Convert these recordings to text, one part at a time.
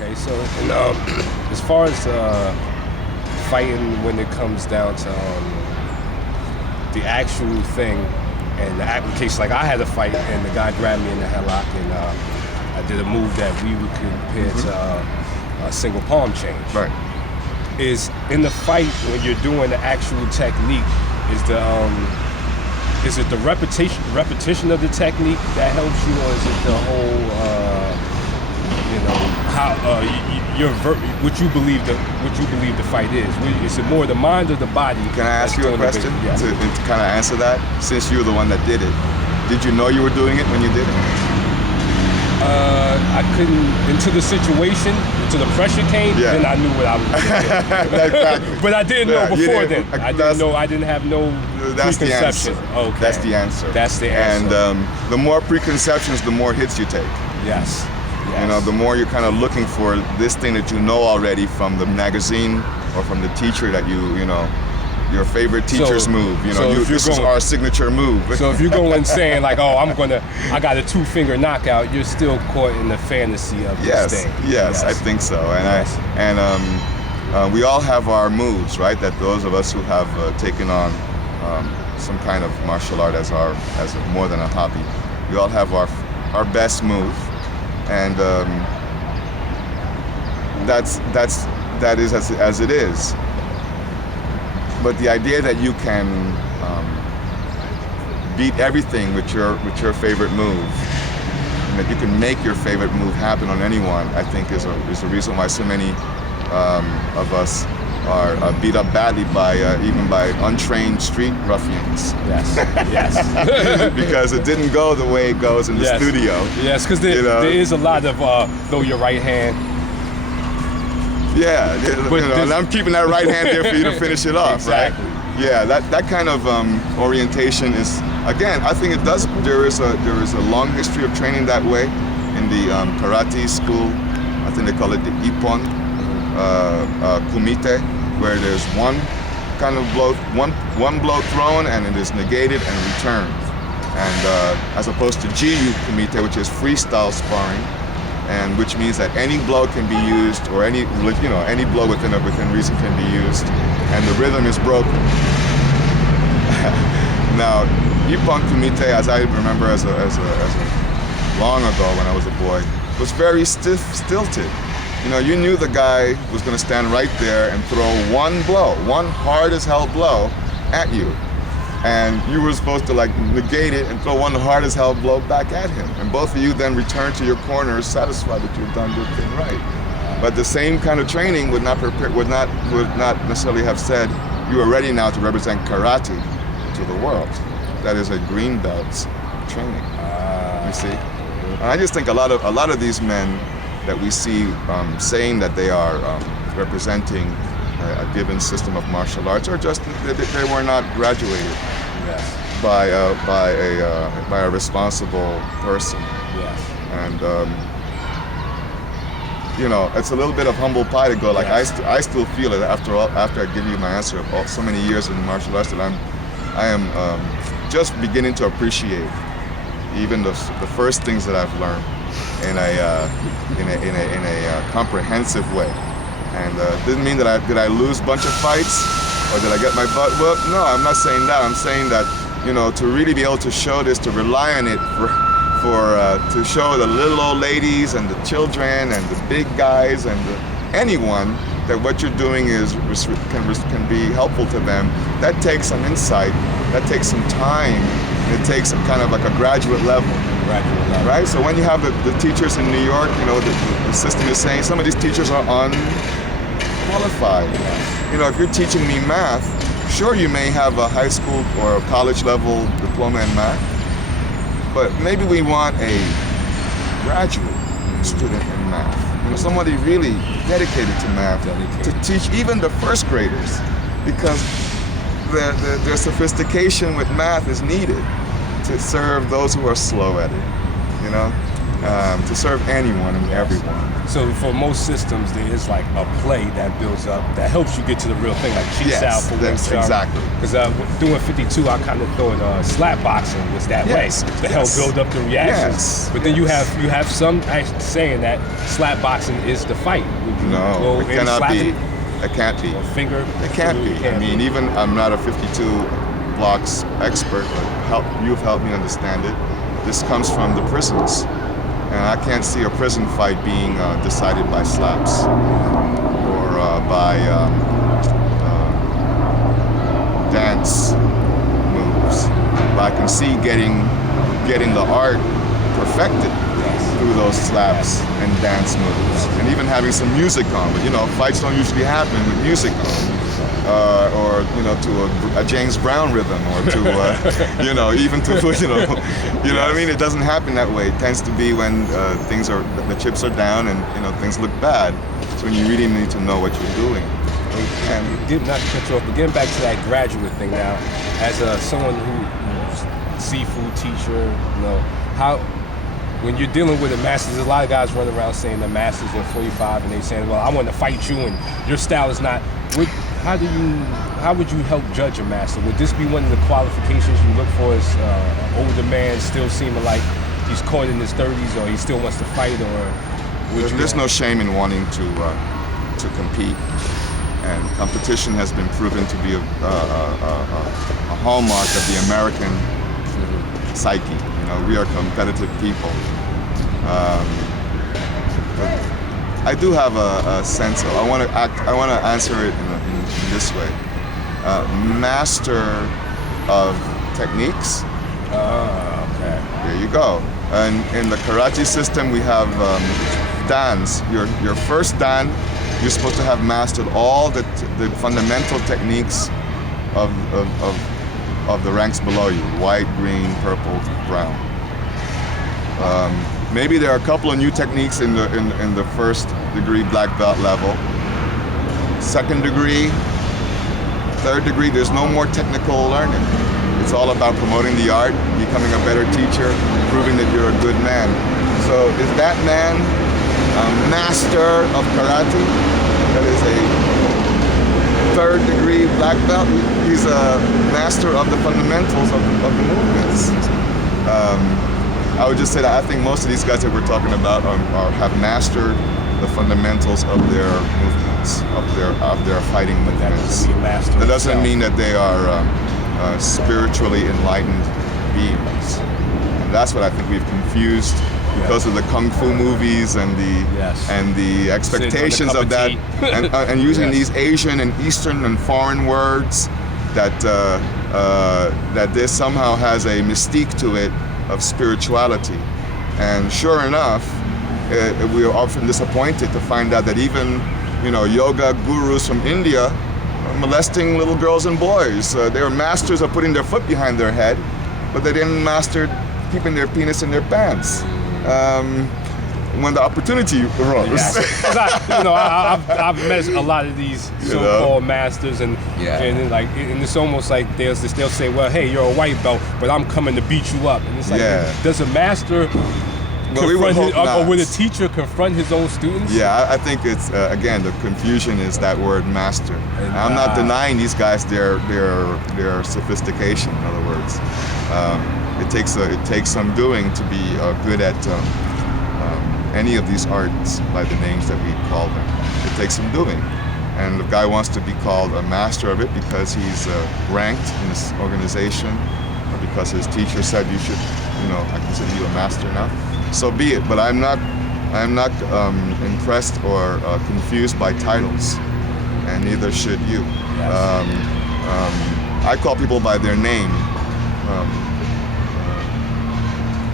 Okay, so and, as far as fighting when it comes down to the actual thing and the application, like I had a fight and the guy grabbed me in the headlock and I did a move that we would compare to a single palm change. Right. Is in the fight when you're doing the actual technique, is it the repetition of the technique that helps you, or is it the whole what you believe the fight is? Is it more the mind or the body? Can I ask you a question Yeah. to kind of answer that? Since you were the one that did it, did you know you were doing it when you did it? I couldn't, until the situation, until the pressure came, then I knew what I was doing. Exactly. But I didn't know before then. I didn't have no That's the preconception. answer. Okay. That's the answer. That's the answer. And the more preconceptions, the more hits you take. Yes. You know, the more you're kind of looking for this thing that you know already from the magazine or from the teacher that you know, your favorite teacher's move. You know, this is our signature move. So if you go in saying like, oh, I got a 2-finger knockout, you're still caught in the fantasy of this thing. Yes, I think so. And we all have our moves, right? That those of us who have taken on some kind of martial art as more than a hobby, we all have our best move, and that is as it is. But the idea that you can beat everything with your favorite move, and that you can make your favorite move happen on anyone, I think is the reason why so many of us are beat up badly even by untrained street ruffians. Yes, yes. Because it didn't go the way it goes in the studio. Yes, because there is a lot of throw your right hand. Yeah, and I'm keeping that right hand there for you to finish it off, exactly. Right? Yeah, that kind of orientation is, again, I think there is a long history of training that way in the karate school. I think they call it the Ippon kumite, where there's one kind of blow, one blow thrown and it is negated and returned, and as opposed to Ji-Yu kumite, which is freestyle sparring. And which means that any blow can be used, or any blow within reason can be used, and the rhythm is broken. Now, Ippon kumite, as I remember as a long ago when I was a boy, was very stilted. You know, you knew the guy was going to stand right there and throw one blow, one hard as hell blow at you. And you were supposed to like negate it and throw one hard as hell blow back at him. And both of you then return to your corners satisfied that you've done the thing right. But the same kind of training would not necessarily have said you are ready now to represent karate to the world. That is a green belt's training. You see? And I just think a lot of these men that we see saying that they are representing a given system of martial arts, or just they were not graduated by a responsible person. Yes. And you know, it's a little bit of humble pie to go like, I still feel it after I give you my answer of so many years in martial arts that I am just beginning to appreciate even the first things that I've learned in a comprehensive way. And didn't mean that did I lose a bunch of fights or did I get my butt whooped? No, I'm not saying that. I'm saying that, you know, to really be able to show this, to rely on it to show the little old ladies and the children and the big guys and anyone that what you're doing can be helpful to them. That takes some insight. That takes some time. It takes some kind of like a graduate level. Right? So when you have the teachers in New York, you know, the system is saying some of these teachers are unqualified. You know, if you're teaching me math, sure, you may have a high school or a college level diploma in math, but maybe we want a graduate student in math. You know, somebody really dedicated to math to teach even the first graders, because their sophistication with math is needed to serve those who are slow at it, you know? to serve anyone and everyone. So for most systems, there is like a play that builds up that helps you get to the real thing, like cheats out for Wing Chun. Exactly. Because doing 52, I kind of thought slap boxing was that way to help build up the reactions. But then you have some actually saying that slap boxing is the fight. No, it cannot be. It can't be. Or finger. It can't be. I mean, even I'm not a 52 blocks expert, but you've helped me understand it. This comes from the prisons. And I can't see a prison fight being decided by slaps or by dance moves. But I can see getting the art perfected through those slaps and dance moves, and even having some music on. But fights don't usually happen with music on. Or to a James Brown rhythm, or to even to what I mean. It doesn't happen that way. It tends to be when the chips are down and things look bad. So when you really need to know what you're doing. And not to cut you off, but getting back to that graduate thing now, as someone who's seafood teacher, how when you're dealing with a master, there's a lot of guys running around saying the masters are 45 and they saying, well, I want to fight you and your style is not. How would you help judge a master? Would this be one of the qualifications you look for as an older man still seeming like he's caught in his 30s, or he still wants to fight, or there's no shame in wanting to compete, and competition has been proven to be a hallmark of the American psyche. We are competitive people. But I do have a sense of, I want to answer it in this way. Master of techniques. Oh, okay. There you go. And in the karate system, we have dans. Your first dan, you're supposed to have mastered all the fundamental techniques of the ranks below you: white, green, purple, brown. Maybe there are a couple of new techniques in the first degree black belt level. Second degree, third degree, there's no more technical learning. It's all about promoting the art, becoming a better teacher, proving that you're a good man. So is that man a master of karate? That is a third degree black belt. He's a master of the fundamentals of the movements. I would just say that I think most of these guys that we're talking about have mastered the fundamentals of their movements, of their fighting movements. That doesn't mean that they are spiritually enlightened beings. And that's what I think we've confused because of the kung fu movies and the expectations of that, and using these Asian and Eastern and foreign words that this somehow has a mystique to it of spirituality. And sure enough, we are often disappointed to find out that even yoga gurus from India are molesting little girls and boys. They were masters of putting their foot behind their head, but they didn't master keeping their penis in their pants when the opportunity arose. I've met a lot of these so-called masters, and it's almost like they'll say, well, hey, you're a white belt, but I'm coming to beat you up. And it's like, does a master or would a teacher confront his own students? Yeah, I think it's again, the confusion is that word master. And I'm not denying these guys their sophistication. In other words, it takes some doing to be good at any of these arts by the names that we call them. It takes some doing, and the guy wants to be called a master of it because he's ranked in this organization, or because his teacher said you should, I consider you a master now. So be it, but I'm not impressed or confused by titles, and neither should you. I call people by their name.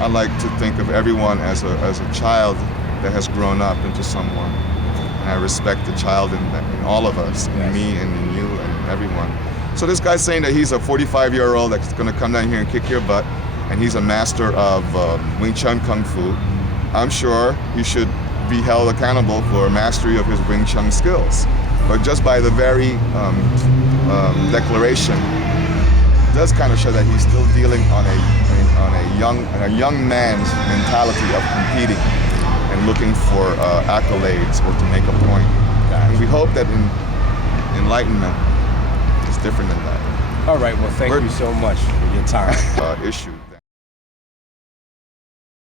I like to think of everyone as a child that has grown up into someone, and I respect the child in all of us, in me and in you and everyone. So this guy's saying that he's a 45-year-old that's going to come down here and kick your butt, and he's a master of Wing Chun Kung Fu. I'm sure he should be held accountable for mastery of his Wing Chun skills. But just by the very declaration, it does kind of show that he's still dealing on an on a young man's mentality of competing and looking for accolades or to make a point. And we hope that enlightenment is different than that. All right, well, thank you so much for your time. Issue.